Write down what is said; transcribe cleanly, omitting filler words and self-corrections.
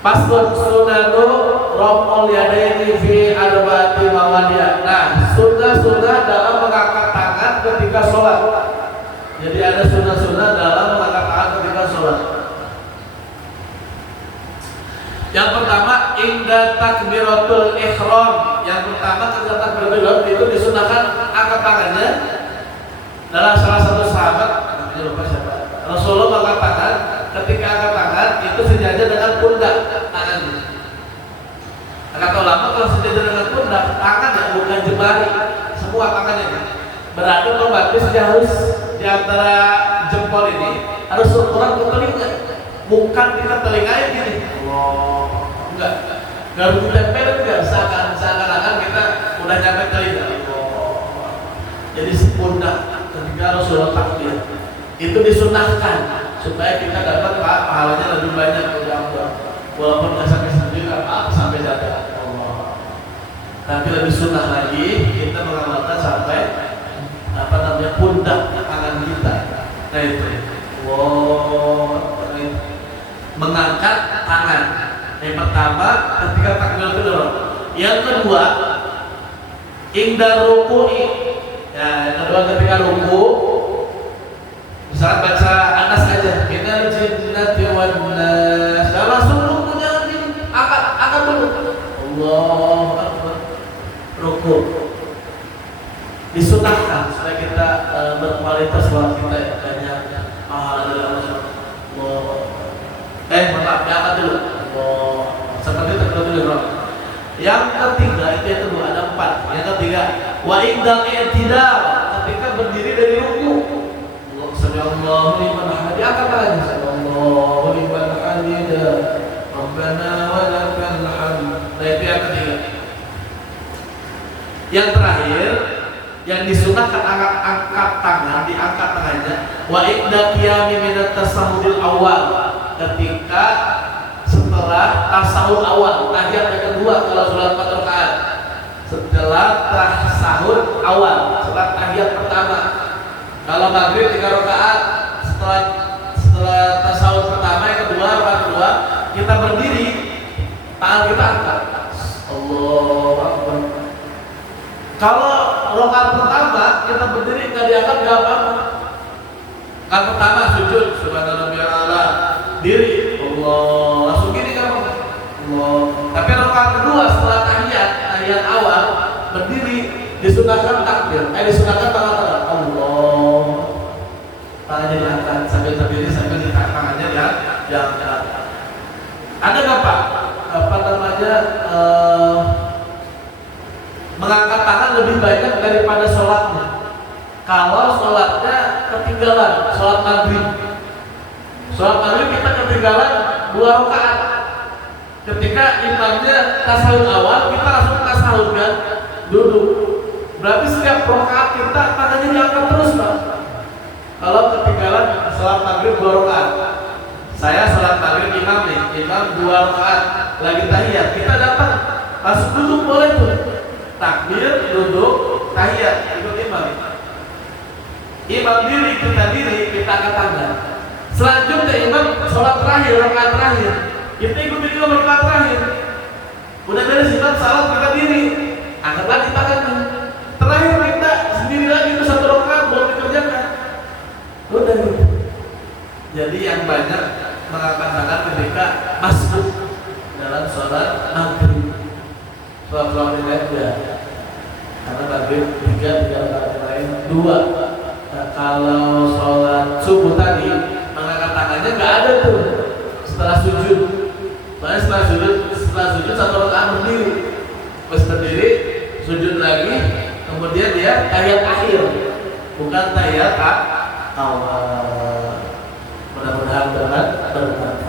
Paslon sunanu raf'ul yadaini fi arba'ati mawadi'a. Nah, sunnah-sunnah dalam mengangkat tangan ketika sholat. Jadi ada sunnah-sunnah dalam mengangkat tangan ketika sholat. Yang pertama, inda takbiratul ihram. Yang pertama, ketika takbiratul ihram itu disunahkan angkat tangannya. Dalam salah satu sahabat, lupa siapa, Rasulullah mengangkat tangan. Ketika angkat tangan itu sejajar dengan pundak tangannya. Kata ulama kalau sejajar dengan pundak tangan ya bukan jemari, semua tangannya. Berarti otomatis dia harus di antara jempol ini harus ukuran ke telinga, bukan kita telinganya gini. Allah, enggak harus ditempel juga seakan-akan kita udah nyampe telinga. Allah. Jadi pundak ketika Rasulullah takbir itu disunahkan supaya kita dapat pahalanya lebih banyak dari Allah. Walaupun nggak sampai sujud sampai jatuh Allah. Tapi lebih sunnah lagi kita mengamalkan sampai pundak tangan kita. Nah itu, wow, mengangkat tangan. Yang pertama ketika takbiratul ihram. Yang kedua, inda ruku'i. Ya, yang kedua ketika ruku. Misalnya baca Anas aja, minal jinnati wan nas. Kalau langsung ruku jangan gini, angkat dulu. Allahu Akbar. Ruku. Disunahkan supaya kita berkualitas sholat kita ya, banyak pahala dari Allah. Maaf, angkat dulu. Seperti takbiratul ihram. Yang ketiga itu yang kedua ada 4. Yang ketiga, wa indal i'tidal, ketika berdiri dari ruku. Sallallahu liman hamid, angkat tangannya. Sallallahu liman hamid, Rabbana wa lakal hamd. Nah itu yang ketiga. Yang terakhir, yang disunahkan angkat tangan, diangkat tangannya. Wa idda qiyami minat tasahudil awal, ketika setelah tasahud awal, tahiyat yang kedua kalau sholat 4 rakaat. Setelah tasahud awal, setelah tahiyat pertama. Kalau maghrib 3 rakaat, setelah tasawuf pertama, yang kedua, rakaat kedua, kita berdiri, tangan kita angkat. Allahu Akbar. Kalau rakaat pertama kita berdiri nggak diangkat nggak apa-apa. Rakaat pertama sujud, subhanallahil a'la, diri, Allah, langsung gini kan Allah. Tapi rakaat kedua setelah tahiyat awal berdiri, disunahkan takbir, disunahkan tangan-tangan. Allah, tangannya diangkat sambil berdiri sambil ditarik tangannya diangkat. Ada nggak Pak? Mengangkat tangan lebih banyak daripada sholatnya. Kalau sholatnya ketinggalan, sholat maghrib kita ketinggalan 2 rakaat. Ketika imamnya tasawuf awal, kita langsung tasawuf kan, duduk. Berarti setiap rakaat kita tangannya diangkat terus Pak. Kalau ketinggalan sholat maghrib 2 rakaat, saya sholat maghrib imam 2 rakaat lagi tahiyat, kita dapat langsung duduk boleh tuh, takbir, duduk, tahiyat, ikut imam. Imam diri, kita angkat tangan. Selanjutnya imam sholat terakhir, rakaat terakhir, kita ikut juga rakaat terakhir. Udah beres imam salat, kita diri, angkat lagi tangannya. Terakhir kita sendiri lagi itu 1 rakaat baru dikerjakan. Udah gitu. Jadi yang banyak mengangkat tangan ketika masuk dalam sholat maghrib. Sholat yang lain ya, karena maghrib 3 rakaat yang lain 2. Nah, kalau sholat subuh tadi mengangkat tangannya nggak ada tuh setelah sujud. Makanya setelah sujud 1 rakaat berdiri, terus berdiri, sujud lagi. Kemudian dia tahiyat akhir, bukan tahiyat awal. Mudah-mudahan bermanfaat.